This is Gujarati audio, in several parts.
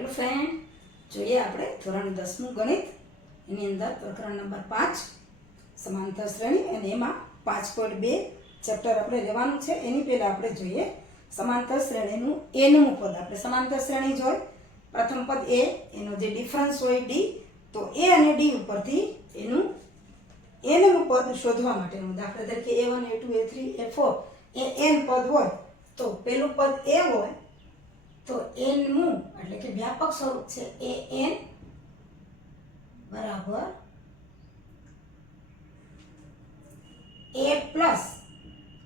હેલો ફ્રેન્ડ, જોઈએ આપણે ધોરણ 10નું ગણિત. એની અંદર પ્રકરણ નંબર 5 સમાંતર શ્રેણી, અને એમાં 5.2 ચેપ્ટર આપણે લેવાનું છે. એની પહેલાં આપણે જોઈએ સમાંતર શ્રેણીનું એનમું પદ. આપણે સમાંતર શ્રેણી જોઈ, પ્રથમ પદ એ, એનો જે ડિફરન્સ હોય ડી, તો એ અને ડી ઉપરથી એનું એનમું પદ શોધવા માટેનું. દાખલા તરીકે A1 A2 A3 A4 A N પદ હોય, તો પેલું પદ એ હોય તો એનમું એટલે કે વ્યાપક સ્વરૂપ છે એ એન બરાબર a plus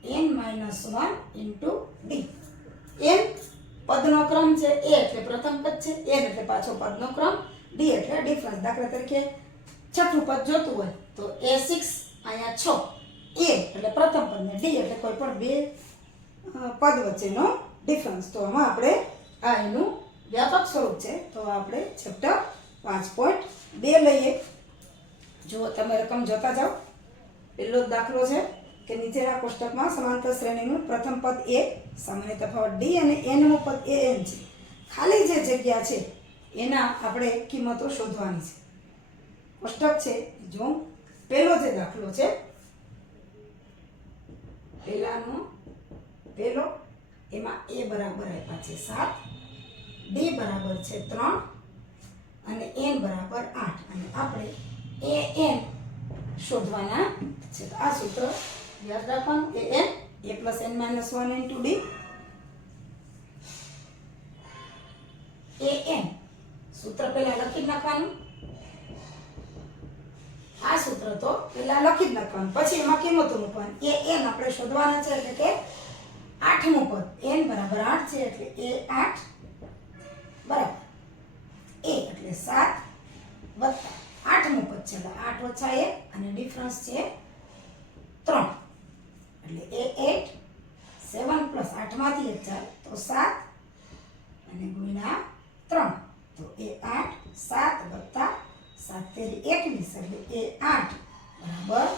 n minus 1 into d. N પદનો ક્રમ છે, એ એટલે પ્રથમ પદ છે, એન એટલે પાછો પદનો ક્રમ, ડી એટલે ડિફરન્સ. દાખલા તરીકે છઠ્ઠું પદ જોતું હોય તો a6 અહીંયા 6, એ એટલે પ્રથમ પદ ને ડી એટલે કોઈ પણ બે પદ વચ્ચેનો ડિફરન્સ. તો આમાં આપણે આ એનું વ્યાપક સ્વરૂપ છે. તો આપણે ચેપ્ટર 5.2 લઈએ. જુઓ, તમે રકમ જોતા જાઓ. પહેલો જ દાખલો છે કે નીચેના કોષ્ટકમાં સમાંતર શ્રેણીનું પ્રથમ પદ એ, સામાન્ય તફાવત ડી અને એનમું પદ એ એન છે. ખાલી જે જગ્યા છે એના આપણે કિંમતો શોધવાની છે. કોષ્ટક છે જો પહેલો જે દાખલો છે, પહેલો એમાં એ બરાબર આપ્યા છે 7, ડી બરાબર છે 3 અને એન બરાબર 8, અને આપણે એ એન શોધવાના છે. તો આ સૂત્ર યાદ રાખવાનું, a n a plus n minus 1 into d. A n સૂત્ર પહેલા લખી નાખવાનું. આ સૂત્ર તો પહેલા લખી જ નાખવાનું, પછી એમાં કિંમતો મૂકવાની. એ એન આપણે શોધવાના છે, એટલે કે આઠમું પદ n બરાબર 8 છે, એટલે એ 8 બરાબર એ એટલે 7 વત્તા આઠમું પદ છે, એટલે 8 ઓછા 1 અને ડિફરન્સ છે 3, એટલે એ 8 7 પ્લસ 8 માંથી 1 જાય તો 7 અને ગુણ્યા 3, તો એ 8 7 વત્તા 7 તેરી 21, એટલે એ 8 બરાબર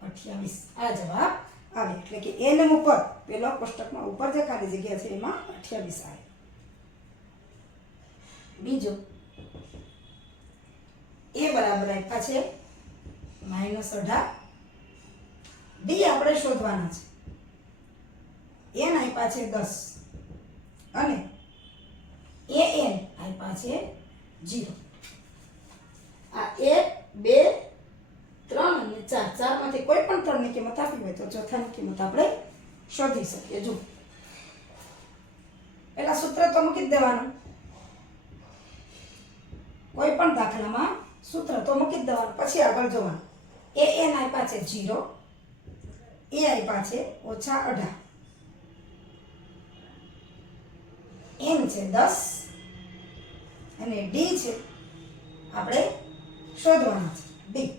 28. આ જવાબ આવે. એટલે કે એનમું પદ પેલો કોષ્ટકમાં ઉપર જે ખાલી જગ્યા છે એમાં 28 આવે. બીજો એ બરાબર આપ્યા છે -18, ડી આપણે શોધવાના છે. એન આપ્યા છે 10 અને એ એન આપ્યા છે 0. આ 1 2 3 અને 4 માંથી કોઈ પણ 3 ની કિંમત આપી હોય તો ચોથાની કિંમત આપણે શોધી શકીએ. જો પેલા સૂત્ર તો મૂકી જ દેવાનું. કોઈ પણ દાખલામાં સૂત્ર તો મૂકી જ દેવાનું, પછી આગળ જોવાનું. એ એન આપ્યા છે 0, એ આપ્યા છે -18, એન છે 10 અને ડી છે આપણે શોધવાના છે ડી.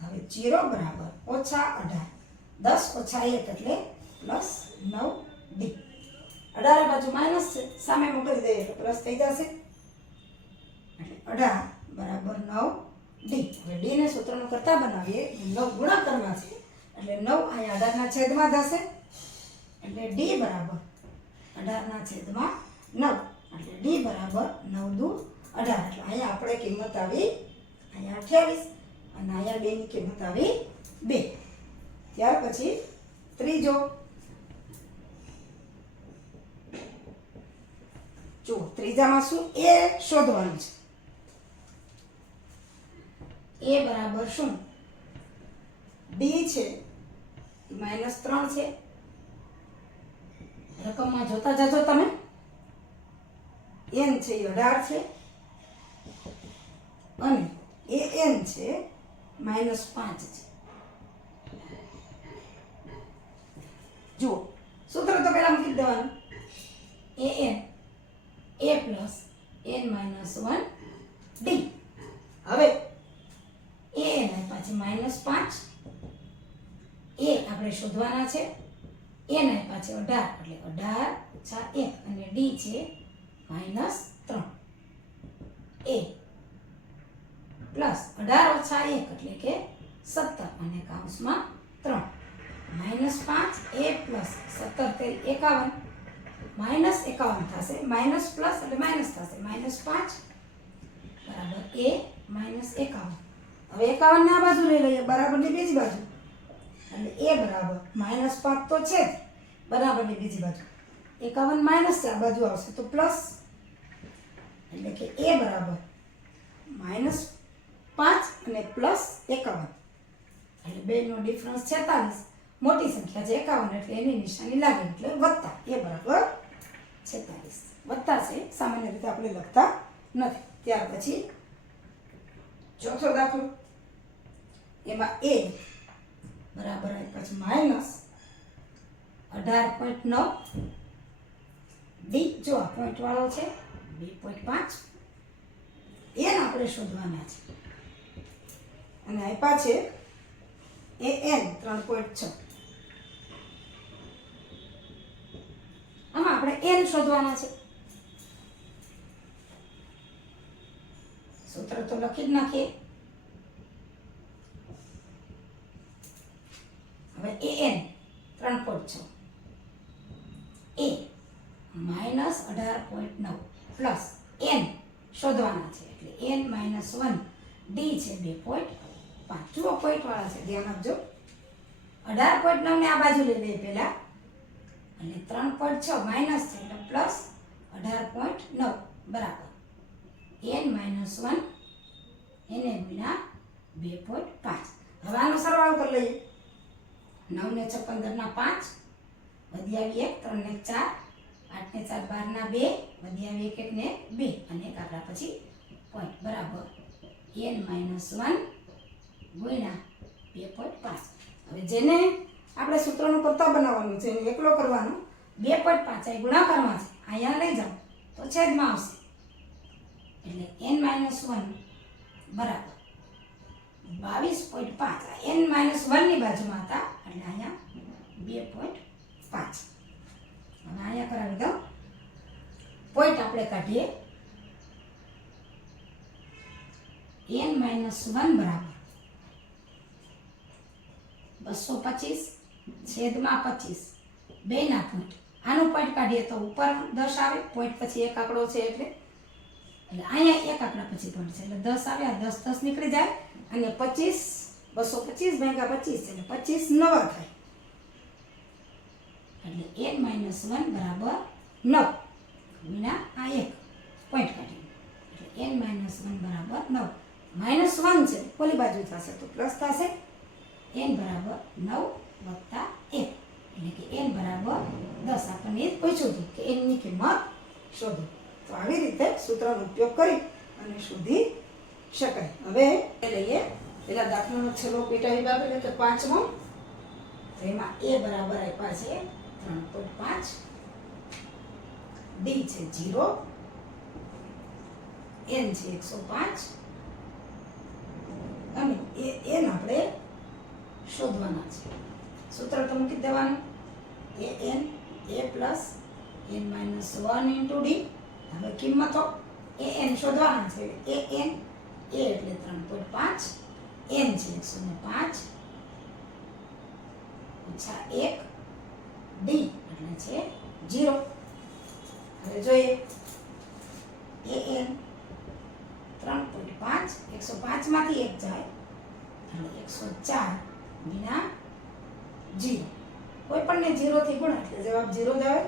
હવે 0 બરાબર -18, 10 ઓછા 1 એટલે +9 ડી. 18 બાજુ માઇનસ છે, સામે મોકલી દઈએ એટલે પ્લસ થઈ જશે, એટલે 18 બરાબર 9 ડી. હવે ડી ને સૂત્રનું કરતા બનાવીએ, 9 ગુણાકારમાં છે એટલે 9 અહીંયા 18 ના છેદમાં જશે, એટલે ડી બરાબર 18 ના છેદમાં 9, એટલે ડી બરાબર 9 દુ 18. એટલે અહીંયા આપણે કિંમત આવી અહીંયા 28 અને અહીંયા 2 ની કિંમત આવી 2. ત્યાર પછી ત્રીજો, જો ત્રીજામાં શું એ શોધવાનું છે. એ બરાબર શું, ડી છે -3 છે. રકમમાં જોતા જાજો તમે. એન છે એ 18 છે અને એ એન છે -5 છે. જુઓ, સૂત્ર તો પહેલા મૂકી દેવાનું. A n a plus n minus 1 d. હવે એ એન આપ્યા છે -5, એ આપણે શોધવાના છે. એન આપ્યા છે 18, એટલે 18 ઓછા 1 અને ડી છે -3, એ પ્લસ 18 ઓછા 1 એટલે કે 17 અને કૌંસમાં 3, -5 a પ્લસ 17 તેરી 51 -51 થશે, માઇનસ પ્લસ એટલે માઇનસ થશે, -5 બરાબર a -51. હવે 51 ને આ બાજુ લઈ લઈએ, બરાબરની બીજી બાજુ, એટલે a બરાબર -5 તો છે જ, બરાબરની બીજી બાજુ 51 માઇનસ છે, આ બાજુ આવશે તો પ્લસ, એટલે કે a બરાબર -5 અને +51, એટલે બેનો ડિફરન્સ 46, મોટી સંખ્યા છે 51 એટલે એની નિશાની લાગે એટલે વત્તા, a બરાબર 46 વત્તા છે, સામાન્ય રીતે આપણે લખતા નથી. ત્યાર પછી ચોથો દાખલો, એમાં a બરાબર પછી -18.9, d જો આ પોઈન્ટ વાળો છે 2.5, n આપણે શોધવાના છે અને આપ્યા છે an 3.6. આમાં આપણે n શોધવાના છે. સૂત્ર તો લખી જ નાખીએ. હવે an 3.6 a -18.9 પ્લસ n શોધવાના છે એટલે n -1 d છે 2.5. જુઓ પોઈન્ટ વાળા છે, ધ્યાન આપજો. 18.9 ને આ બાજુ લઈ લઈએ પહેલા, અને 3.6 માઇનસ છે એટલે પ્લસ 18.9 બરાબર n -1 એને ગુણ્યા 2.5. હવે આનો સરવાળો કરી લઈએ. 9 ને 6 15 ના 5, વધી આવી 1, 3 ને 4, 8 ને 4 12 ના 2, વધી આવી 1 1 ને 2 અને 1 આપણા પછી પોઈન્ટ બરાબર n -1 ગુણ્યા 2.5. હવે જેને આપણે સૂત્રનું કરતા બનાવવાનું છે, એને એકલો કરવાનો. 2.5 આ ગુણાકારમાં છે, અહીંયા લઈ જાઓ તો છેદમાં આવશે, એટલે n -1 બરાબર 22.5. n -1 ની બાજુમાં હતા એટલે અહીંયા 2.5. હવે અહીંયા કરાવી દો, પોઈન્ટ આપણે કાઢીએ. n -1 બરાબર 225 છેદમાં 25, બેના પોઈન્ટ. આનું પોઈન્ટ કાઢીએ તો ઉપર 10 આવે, પોઈન્ટ પછી એક આંકડો છે એટલે અહીંયા એક આંકડા પછી પોઈન્ટ છે એટલે 10 આવે, આ 10 10 નીકળી જાય અને 25 225 ભાગ્યા 25 એટલે 25 નવા થાય, એટલે n -1 બરાબર 9 ગુણ્યા આ એક પોઈન્ટ કાઢીએ એટલે n -1 બરાબર 9. -1 છે ઓલી બાજુ થશે તો પ્લસ થશે, n બરાબર 9 વત્તા 1 એટલે કે n બરાબર 10. આપણને એ જ પૂછ્યું હતું કે n ની કિંમત શોધો. તો આવી રીતે સૂત્રનો ઉપયોગ કરી અને શોધી શકાય. હવે લઈએ પેલા દાખલાનો છેલ્લો પેટા વિભાગ એટલે કે 5મો. તો એમાં a બરાબર આપ્યા છે 3.5, d છે 0, n છે 105 અને n આપણે શોધવાના છે. સૂત્ર તો મૂકી દેવાનું, an a plus n -1 into d. હવે કિંમતો an શોધવાના છે, an a એટલે 3.5, n છે 105 ઓછા 1, d એટલે છે 0. હવે જોઈએ an 3.5 105 માંથી 1 જાય એટલે 104 વિના 0. કોઈ પણ ને 0 થી ગુણ એટલે જવાબ 0 જ આવે.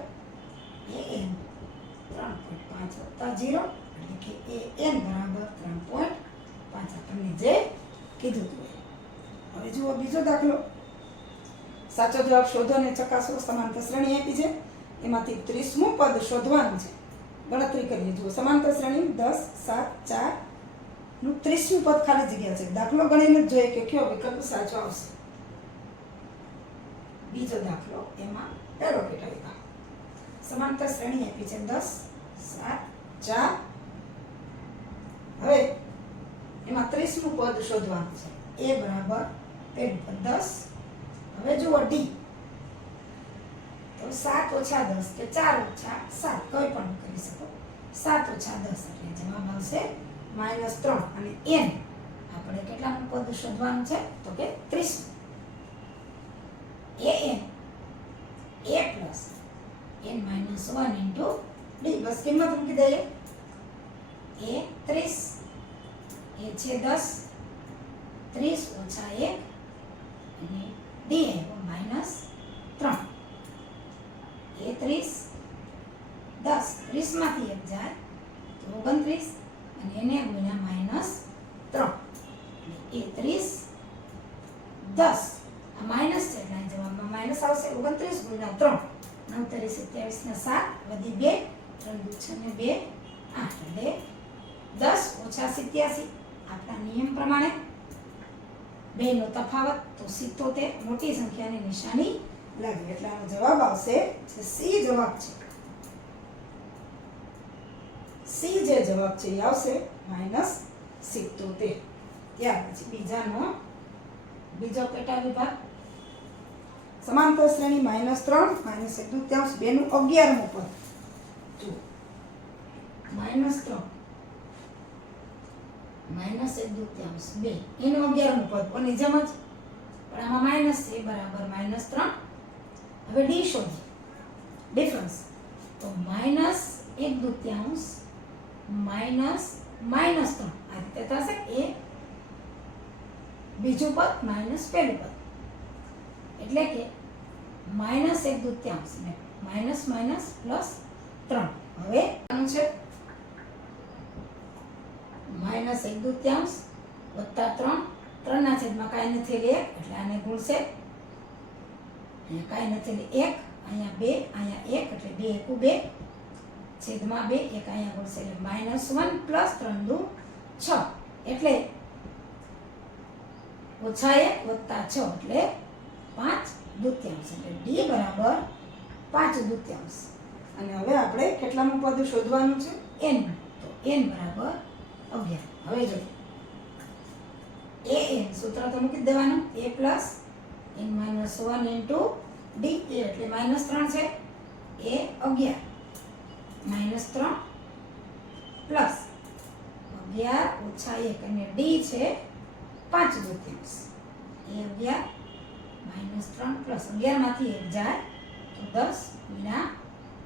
an 3.5 વત્તા 0 એટલે કે an બરાબર 3.5 આપણને જે કીધું હતું. હવે જુઓ બીજો દાખલો. સાચો જવાબ શોધો અને ચકાસો. સમાંતર શ્રેણી આપી છે, એમાંથી 30મું પદ શોધવાનું છે. ગણતરી કરીએ. જુઓ સમાંતર શ્રેણી 10 7 4 નું 30મું પદ ખાલી જગ્યા છે. દાખલો ગણીને જ જોઈએ કે કયો વિકલ્પ સાચો આવશે. બીજો દાખલો, એમાં પહેલો પેટા વિભાગ. સમાંતર શ્રેણી આપી છે 10 7 4. હવે એમાં 30મું પદ શોધવાનું છે. a બરાબર પેલું પદ 10. હવે જુઓ d તો 7 ઓછા 10 કે 4 ઓછા 7 કોઈ પણ કરી શકો. 7 ઓછા 10 એટલે જવાબ આવશે -3. અને n આપણે કેટલાનું પદ શોધવાનું છે તો કે 30. an a plus n minus 1 into d. બસ કિંમત મૂકી દઈએ. એ 30, એ છે 10, 30 ઓછા 1 અને ડી આવ્યો માઇનસ 3. એ 30, 10, 30 માંથી 1 જાય તો 29 અને એને ગુણ્યા માઇનસ 3. એ 30, 10 આ માઇનસ છે એટલે જવાબમાં માઇનસ આવશે. 29 ગુણ્યા 3, 9 તારી 27 ને 7 વધી 2, 3 દુ 6 ને 2 8 એટલે 10 ઓછા 87. આપણા નિયમ પ્રમાણે બેનો તફાવત તો 77 મોટી સંખ્યાની નિશાની લાગી એટલે આનો જવાબ આવશે જે સી જવાબ છે. સી જે જવાબ છે એ આવશે -77. ત્યાર પછી બીજો પેટા વિભાગ સમાંતર શ્રેણી -3 -1/2 બેનું 11મું પદ. જુઓ -3 -1/2 એનું 11મું પદ કોની જેમ જ પણ આમાં માઇનસ છે બરાબર -3. હવે ડી શોધી ડિફરન્સ તો -1/2 -3 આ રીતે થશે. એ બીજું પદ માઇનસ પહેલું પદ એટલે કે -1/2 ને માઇનસ માઇનસ પ્લસ 3. હવે આનું છે -1/2 વત્તા 3, 3 ના છેદમાં કાંઈ નથી 1 એટલે આને ગુણશે. અહીંયા કાંઈ નથી 1, અહીંયા 2, અહીંયા 1 એટલે 2 એકુ 2 છેદમાં 2, 1 અહીંયા ગુણશે એટલે -1 પ્લસ 3 દુ 6 એટલે ઓછા 1 વત્તા 6 એટલે 5/2 એટલે ડી બરાબર 5/2. અને હવે આપણે કેટલામું પદ શોધવાનું છે? n. તો n બરાબર 11. હવે જો an સૂત્ર તો મૂકી દેવાનું. a plus n minus 1 into d. એ એટલે -3 છે. એ 11 -3 પ્લસ 11 ઓછા 1 અને ડી છે 5/2. એ 11 -3 પ્લસ 11 માંથી 1 જાય તો 10 ગુણ્યા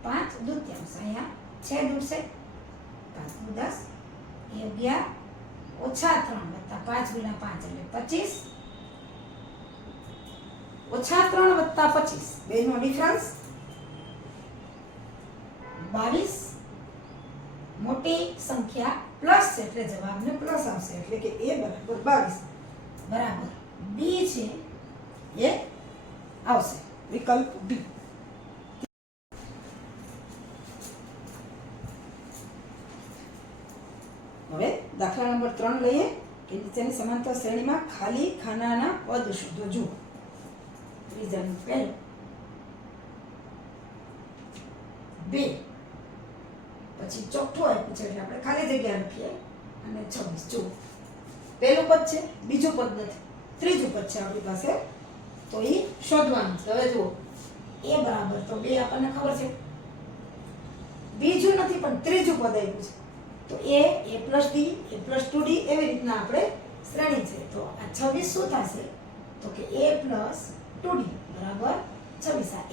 5/2. અહીંયા છેદ ઉડશે 5×10 એ 11 ઓછા 3 વત્તા 5 ગુણ્યા 5 એટલે 25 ઓછા 3 વત્તા 25 બેનો ડિફરન્સ 22. મોટી સંખ્યા પ્લસ છે એટલે જવાબને પ્લસ આવશે એટલે કે એ બરાબર 22 બરાબર બી છે એ આવશે વિકલ્પ બી. હવે દાખલા નંબર 3 લઈએ કે નીચેની સમાંતર શ્રેણીમાં ખાલી ખાનાના પદ શોધો. જુઓ ત્રીજાનું પહેલું 2 પછી ચોથું આપ્યું છે એટલે આપણે ખાલી જગ્યા લખીએ અને 26. જુઓ પહેલું પદ છે, બીજું પદ નથી, ત્રીજું પદ છે આપણી પાસે તો એ શોધવાનું છે. હવે જુઓ એ બરાબર તો 2 આપણને ખબર છે, બીજું નથી પણ ત્રીજું પદ આપ્યું છે તો a plus D a plus 2d એવી રીતના આપણે શ્રેણી છે. તો આ 26 શું થશે તો કે a પ્લસ 2d બરાબર 26. આ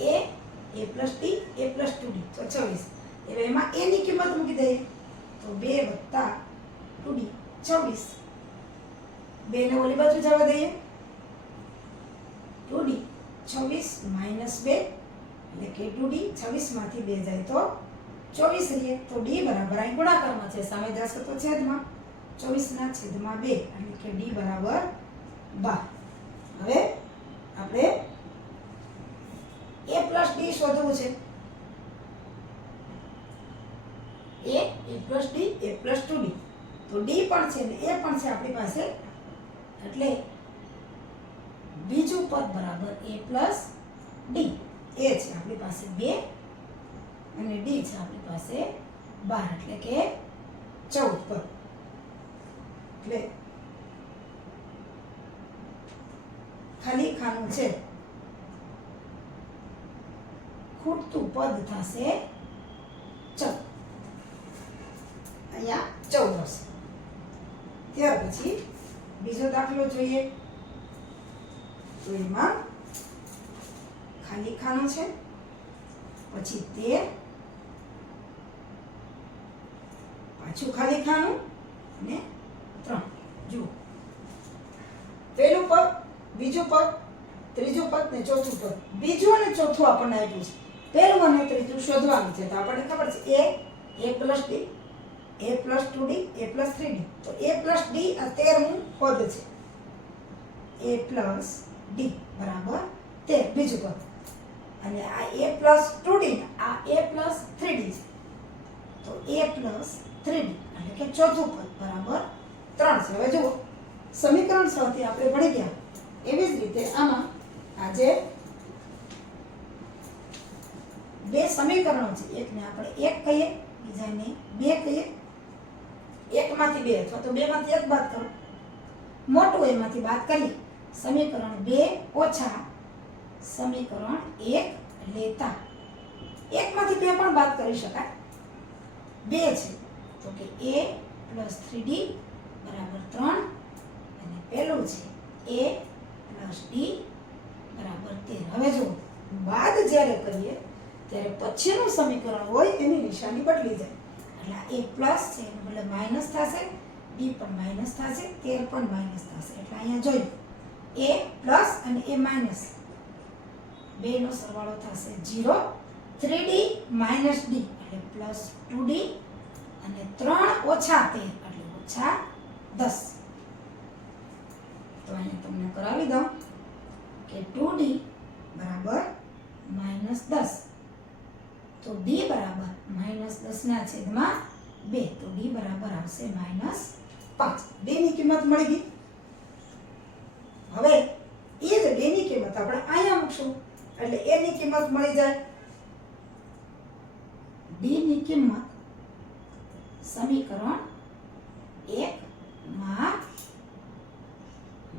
a plus D a plus 2d તો 26. હવે એમાં a ની કિંમત મૂકી દઈએ તો 2 વત્તા 2d 26. 2 ને ઓલી બાજુ જવા દઈએ 2d 26 માઇનસ 2 એટલે કે 2d 26 માંથી 2 જાય તો 24 રહીએ તો d બરાબર અહીં ગુણાકારમાં છે સામે જશે તો છેદમાં 24 ના છેદમાં 2 એટલે કે d બરાબર 12. હવે આપણે a પ્લસ d શોધવું છે. a plus d a plus 2d તો d પણ છે ને a પણ છે આપણી પાસે એટલે બીજું પદ બરાબર a પ્લસ d. a છે આપણી પાસે 2 અને d છે આપણી પાસે 12 એટલે કે 14 પદ. એટલે ખાલી ખાનું છે ખૂટતું પદ થશે 14. અહીંયા 14 હશે. ત્યાર પછી બીજો દાખલો જોઈએ તો એમાં ખાલી ખાનું છે પછી 13, પાછું ખાલી ખાનું અને 3. જુઓ, પહેલું પદ, બીજું પદ, ત્રીજું પદ ને ચોથું પદ. બીજું અને ચોથું આપણને આપ્યું છે. પહેલું અને ત્રીજું શોધવાનું છે. તો આપણને ખબર છે a plus d, a plus 2d, a plus 3d. તો a plus d આ 13મું પદ છે. a plus d બરાબર 13 બીજું પદ. અને આ a plus 2d આ a plus 3d છે. તો a plus 3d એટલે કે ચોથું પદ બરાબર 3 છે. હવે જુઓ, સમીકરણ 6 થી આપણે ભણી ગયા એવી જ રીતે આમાં આ જે બે સમીકરણો છે, એકને આપણે 1 કહીએ, બીજાને 2 કહીએ. એકમાંથી 2 અથવા તો 2 માંથી 1 બાદ કરો. મોટું એમાંથી બાદ કરીએ. સમીકરણ 2 ઓછા સમીકરણ 1 લેતા 1 માંથી 2 પણ બાદ કરી શકાય. 2 છે તો કે a plus 3d બરાબર 3 અને પેલું છે a plus d બરાબર 13. હવે જો બાદ જ્યારે કરીએ ત્યારે પછીનું સમીકરણ હોય એની નિશાની બદલી જાય. એટલે a પ્લસ છે એનો મતલબ માઇનસ થશે, d પણ માઇનસ થશે, 13 પણ માઇનસ થશે. એટલે અહીંયા જોયું a પ્લસ અને a માઇનસ બેનો સરવાળો થશે 0. 3d માઇનસ d એટલે પ્લસ 2d અને 3 ઓછા 13 એટલે ઓછા 10. તો અહીંયા તમને કરાવી દઉં કે 2d બરાબર માઇનસ 10. તો d બરાબર માઇનસ 10 ના છેદમાં 2. તો d બરાબર આવશે માઇનસ 5. d ની કિંમત મળી ગઈ. હવે એ જ d ની કિંમત આપણે અહીંયા મૂકશું એટલે a ની કિંમત મળી જાય. d ની કિંમત સમીકરણ 1 માં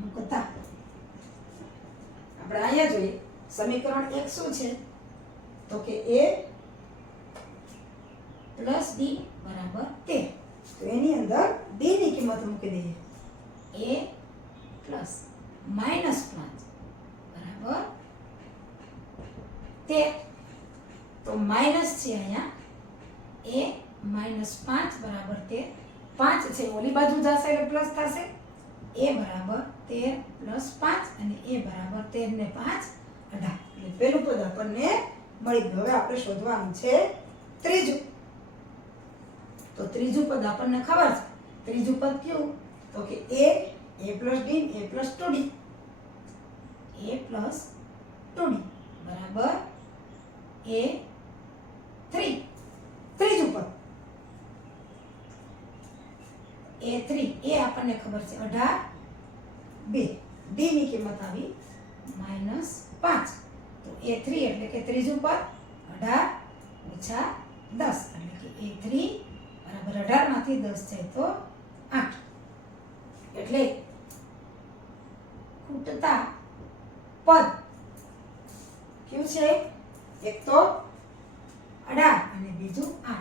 મૂકતા આપણે અહીંયા જોઈએ સમીકરણ 1 શું છે તો કે a plus d બરાબર 13. તો એની અંદર d ની કિંમત મૂકી દઈએ. a plus minus 5 બરાબર 13. તો માઇનસ છે અહીંયા a minus 5 બરાબર 13. 5 છે ઓલી બાજુ જશે એટલે પ્લસ થશે. a બરાબર 13 plus 5 અને a બરાબર 13 ને 5 18. એટલે પહેલું પદ આપણને મળી ગયું. હવે આપણે શોધવાનું છે ત્રીજું. તો ત્રીજું પદ આપણને ખબર છે. ત્રીજું પદ કયું તો કે a plus d a plus 2d. a plus 2d બરાબર a3. ત્રીજું પદ a3 એ આપણને ખબર છે 18 2. d ની કિંમત આવી -5. તો a3 એટલે કે ત્રીજું પદ 18 ઓછા 10 એટલે કે a3 બરાબર 18 માંથી 10 જાય તો 8. એટલે ખૂટતા પદ કયું છે? એક તો 18 અને બીજું 8.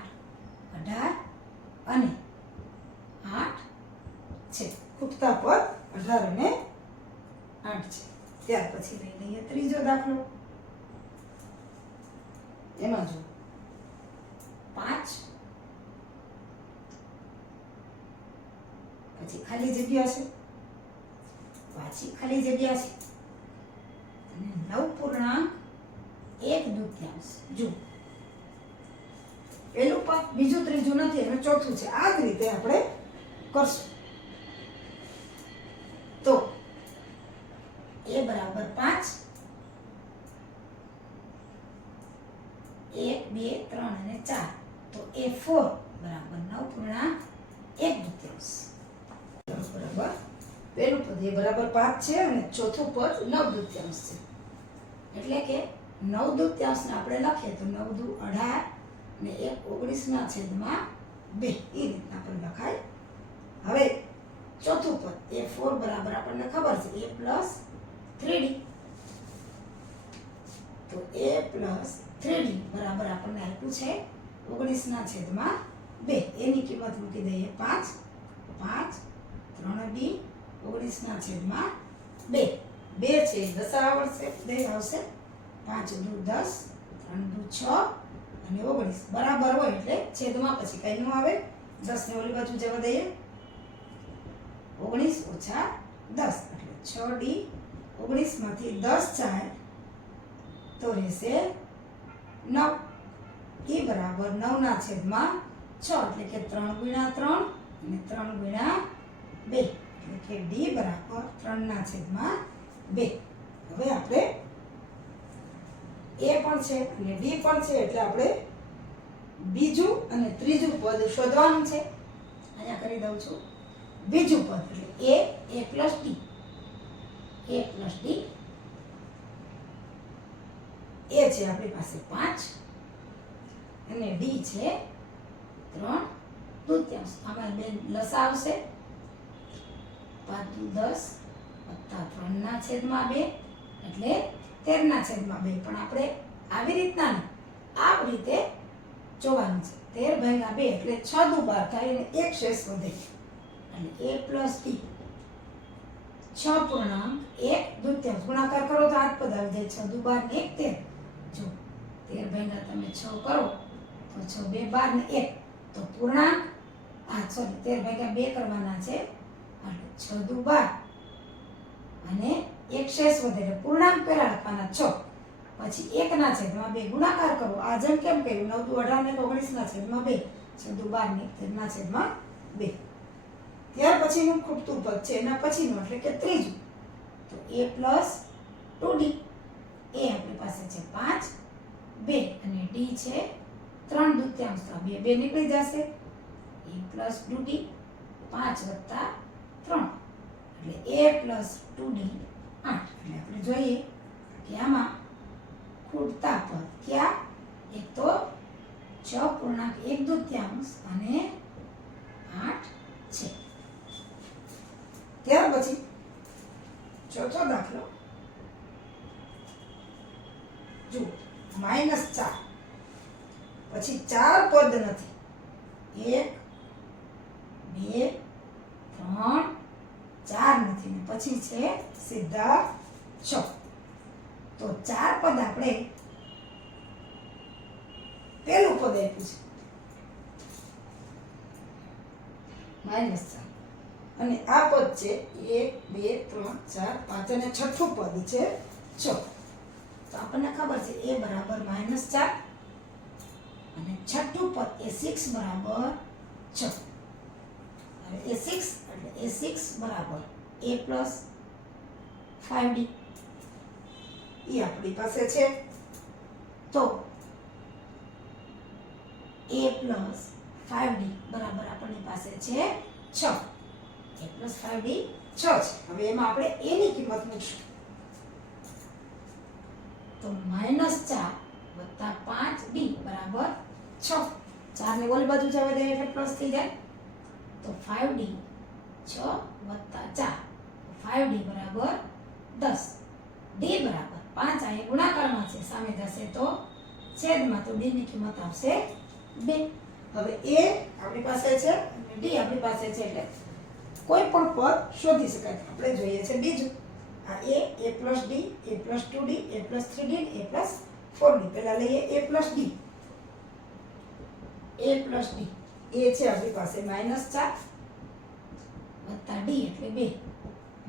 18 અને 8 છે. ખૂટતા પદ 18 અને 8 છે. ત્યાર પછી લઈ લઈએ ત્રીજો દાખલો. એમાં જો 5 પછી ખાલી જગ્યા છે, પાછી ખાલી જગ્યા છે અને 9.1/2. જો પેલું પદ બીજું ત્રીજું નથી અને ચોથું છે. આ જ રીતે આપણે કરશું. તો a બરાબર 5, 1 2 3 અને 4. તો a4 બરાબર 9.1/2 બરાબર. પહેલું પદ એ બરાબર 5 છે અને ચોથું પદ 9/2 છે. એટલે કે 9/2 ને આપણે લખીએ તો 9 દુ 18 ને 1 19 ના છેદમાં 2. એ રીતના પણ લખાય. હવે ચોથું પદ a4 બરાબર આપણને ખબર છે a plus 3d. તો a plus 3d બરાબર આપણને આપ્યું છે 19 ના છેદમાં 2. એની કિંમત મૂકી દઈએ 5. 5 3d 19 ના છેદમાં 2. 2 છે દસ આવશે 2 આવશે. 5 દુ 10 3 દુ 6 અને 19 બરાબર હોય એટલે છેદમાં પછી કંઈ ન આવે. 10 ને ઓલી બાજુ જવા દઈએ. 19 ઓછા 10 એટલે 6d. 19 માંથી 10 જાય તો રહેશે 9. એ બરાબર 9 ના છેદમાં 6 એટલે કે 3 ગુણ્યા 3 અને 3 ગુણ્યા 2 એટલે કે d બરાબર 3 ના છેદમાં 2. હવે આપણે a પણ છે અને d પણ છે એટલે આપણે બીજું અને ત્રીજું પદ શોધવાનું છે. અહીંયા કરી દઉં છું. બીજું પદ એટલે a plus d. a plus d a છે આપણી પાસે 5 અને d છે 3/2. આમાં બે લસા આવશે. 5 × 10 વત્તા 3 ના છેદમાં 2 એટલે 13 ના છેદમાં 2. પણ આપણે આવી રીતના નહીં, આ રીતે જોવાનું છે. 13 × 2 એટલે 6 × 12 થાય અને એક શેષ વધે એટલે a plus d 6.1/2. ગુણાકાર કરો તો આ જ પદ આવી જાય. 6 × 12 ને 1 13. જો 13 × તમે 6 કરો તો 6 2 12 ને 1 તો પૂર્ણાંક સોરી 13 × 2 કરવાના છે એટલે 6 × 12 અને એક શેષ વધે એટલે પૂર્ણાંક પહેલા લખવાના 6 પછી 1 ના છેદમાં 2 ગુણાકાર કરો. આ જેમ કેમ કર્યું 9 × 18 ને 19 ના છેદમાં 2 6 × 12 ને 1 ના છેદમાં 2. ત્યાર પછીનું ખૂટતું પદ છે એના પછીનું એટલે કે ત્રીજું તો a plus 2d. a આપણી પાસે છે 5 2 અને d છે 3/2 તો 2 2 નીકળી જશે. a plus 2d 5 વત્તા 3 એટલે a plus 2d 8. એટલે આપણે જોઈએ કે આમાં ખૂટતા પદ ક્યાં? એક તો 6.1/2 અને 8 છે. ત્યાર પછી ચોથો દાખલો જુઓ. -4 પછી 4 પદ નથી. 1 2 3 4 નથી ને પછી છે સીધા 6. તો 4 પદ આપણે પેલું પદ આપ્યું છે -4 અને આ પદ છે 1 2 3 4 5 અને છઠ્ઠું પદ છે 6. તો આપણને ખબર છે a બરાબર -4 અને છઠ્ઠું પદ a6 બરાબર 6. હવે a6 એટલે a6 બરાબર a plus 5d. એ આપણી પાસે છે. તો a plus 5d બરાબર આપણી પાસે છે 6. a plus 5d 6 છે. હવે એમાં આપણે a ની કિંમત મૂકશું તો -4 વત્તા 5d બરાબર 6. 4 ને ઓલી બાજુ જવા દે એટલે પ્લસ થઈ જાય તો 5d 6 વત્તા 4 5d બરાબર 10. d બરાબર 5 આ ગુણાકારમાં છે સામે જશે તો છેદમાં તો d ની કિંમત આવશે 2. હવે a આપણી પાસે છે અને d આપણી પાસે છે એટલે કોઈ પણ પદ શોધી શકાય. આપણે જોઈએ છે બીજું આ a plus d a plus 2d a plus 3d a plus 4d. પહેલા લઈએ a plus d. a plus d a છે આપણી પાસે -4 વત્તા d એટલે 2.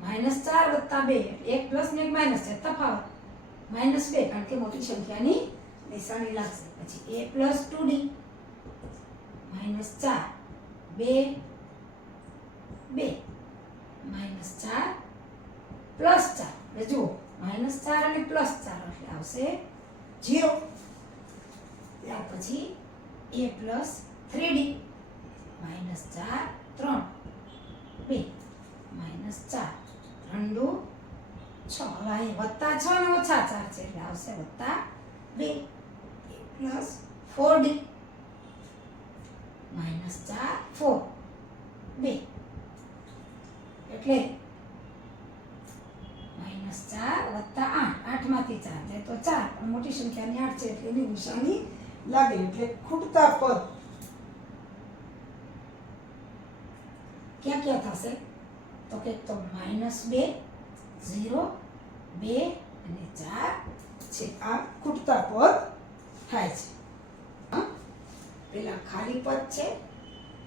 -4 વત્તા 2 એટલે એક પ્લસ ને એક માઇનસ છે તફાવત -2 કારણ કે મોટી સંખ્યાની નિશાની લાગશે. પછી a plus 2d -4 2 2 -4 પ્લસ 4. એટલે જુઓ -4 અને +4 એટલે આવશે 0. ત્યાર પછી a plus 3d -4 3 2 -4 3 6. હવે અહીં વત્તા 6 ને ઓછા 4 છે એટલે આવશે વત્તા 2 plus 4d -4 4 2 એટલે -4 વત્તા 8 8 માંથી 4 જાય તો 4 પણ મોટી સંખ્યાની 8 છે એટલે એની નિશાની લાગે. એટલે ખૂટતા પદ ક્યાં ક્યાં થશે તો કે તો -2 0 2 અને 4 છે. આ ખૂટતા પદ થાય છે. પેલા ખાલી પદ છે,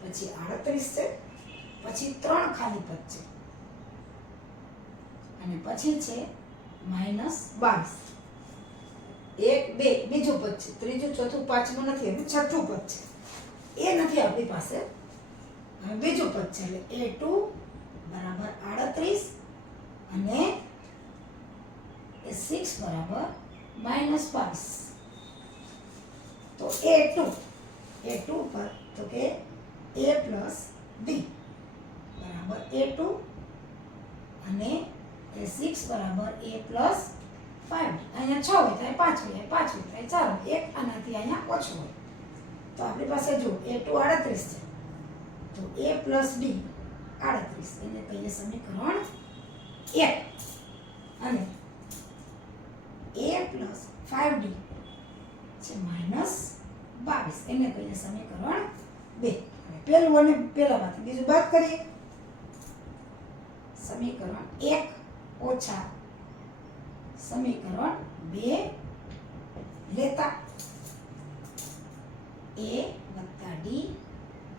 પછી 38 છે, પછી 3 ખાલી પદ છે અને પછી છે -22. 1 2 બીજું પદ છે, ત્રીજું ચોથું પાંચમું નથી, હવે છઠ્ઠું પદ છે એ નથી આપણી પાસે. હવે બીજું પદ છે એટલે a2 બરાબર 38 અને a6 બરાબર -22. તો a2 પર તો કે a પ્લસ b બરાબર a2 અને a6 બરાબર a પ્લસ 5. અહીંયા 6 હોય તો 5 હોય, 5 હોય તો 4 હોય, એક આનાથી અહીંયા ઓછો હોય. તો આપણી પાસે જો a2 38 છે, તો a પ્લસ b 38 એને કહીએ સમીકરણ 1 અને a પ્લસ 5d છે -22 એને કહીએ સમીકરણ 2. પહેલું અને પહેલામાંથી બીજું બાદ કરીએ. સમીકરણ 1 ઓછા સમીકરણ 2 લેતા a વત્તા d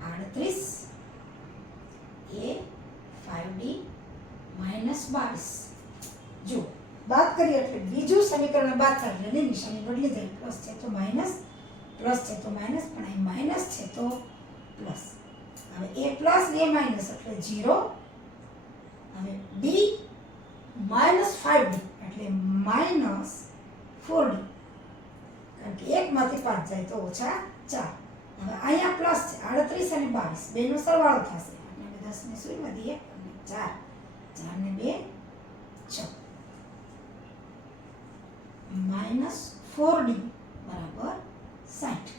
38 a 5d -22. જો બાદ કરીએ એટલે બીજું સમીકરણ બાદ થાય એટલે નિશાની બદલી જાય. પ્લસ છે તો માઇનસ, પ્લસ છે તો માઇનસ, પણ અહીં માઇનસ છે તો પ્લસ. હવે a પ્લસ ને a માઇનસ એટલે 0. હવે d -5d એટલે -4d, કારણ કે 1 માંથી 5 જાય તો -4. હવે અહીંયા પ્લસ છે 38 અને 22 બેનો સરવાળો થશે એટલે 10 ને 0 વધીએ અને 4 4 ને 2 6 -4d બરાબર 60.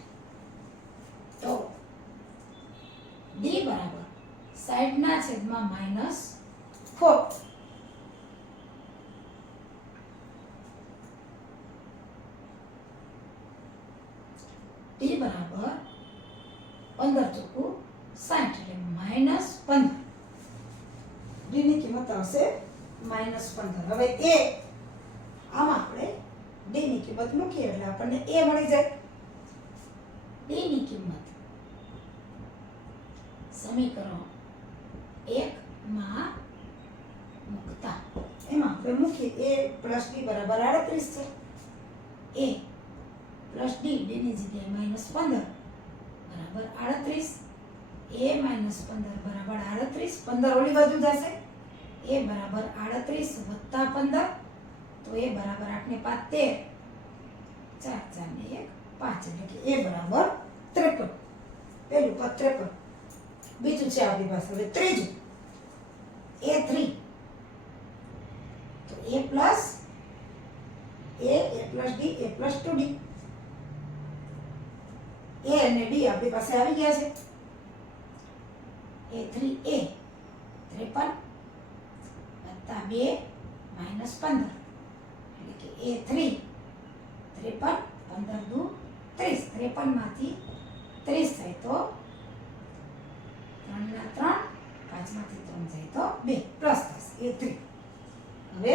તો d બરાબર 60 ના છેદમાં -4. d બરાબર 15 ચોખ્ખું 60 એટલે -15. d ની કિંમત આવશે -15. હવે a આમાં આપણે d ની કિંમત મૂકીએ એટલે આપણને a મળી જાય. d ની કિંમત સમીકરણ 1 માં મૂકતા એમાં આપણે મૂકીએ a પ્લસ d બરાબર 38 છે. a પ્લસ d d ની જગ્યાએ -15 બરાબર 38. a -15 બરાબર 38. 15 ઓલી બાજુ જશે. a બરાબર 38 વત્તા 15 તો a બરાબર 8 ને 5 13 4 4 ને 1 5 એટલે કે a બરાબર 53. પહેલું પદ 53. બીજું છે આપણી પાસે હવે ત્રીજું a3 તો a plus d a plus 2d. a અને d આપણી પાસે આવી ગયા છે. a3a 53 વત્તા 2 -15 એટલે કે a3 53 15 દુ 30. 53 માંથી 30 થાય તો 3 ના 3 5 માંથી 3 જાય તો 2 પ્લસ થશે a3. હવે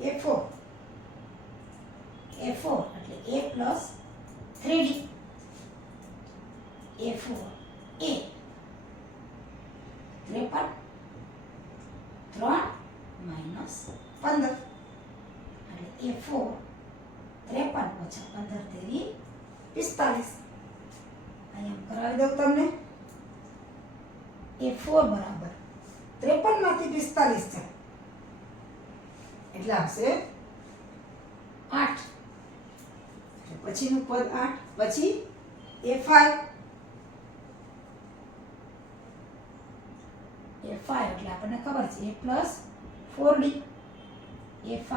a4 એટલે a plus 3d a4 a 53 3 -15 એટલે a4 53 ઓછા 15 તેરી 45. અહીંયા કરાવી દઉં તમને. a4 બરાબર 53 માંથી 45 છે એટલે આવશે 8. પછીનું પદ 8. પછી a5 એટલે આપણને ખબર છે a પ્લસ 4d a5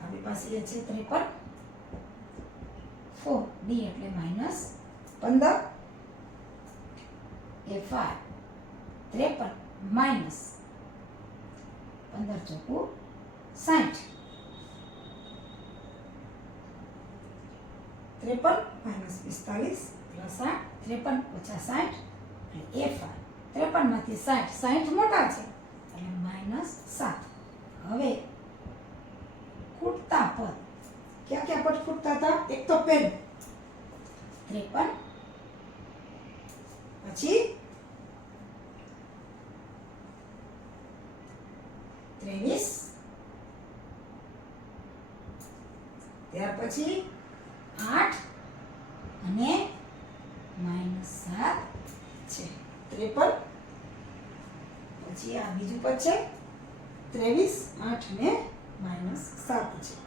આપણી પાસે એ છે 53 4d એટલે -15 a5 53 માઇનસ 15 ચોખ્ખું 60. 53 માઇનસ 45 પ્લસ 8 53 ઓછા 60 એટલે a5 53 માંથી 60 મોટા છે એટલે -7. હવે ખૂટતા પદ ક્યાં ક્યાં પદ ખૂટતા હતા? એક તો પહેલું 53 23 ત્યાર પછી 8 અને -7 છે 53 પછી આ બીજું પદ છે 23 8 અને -7 છે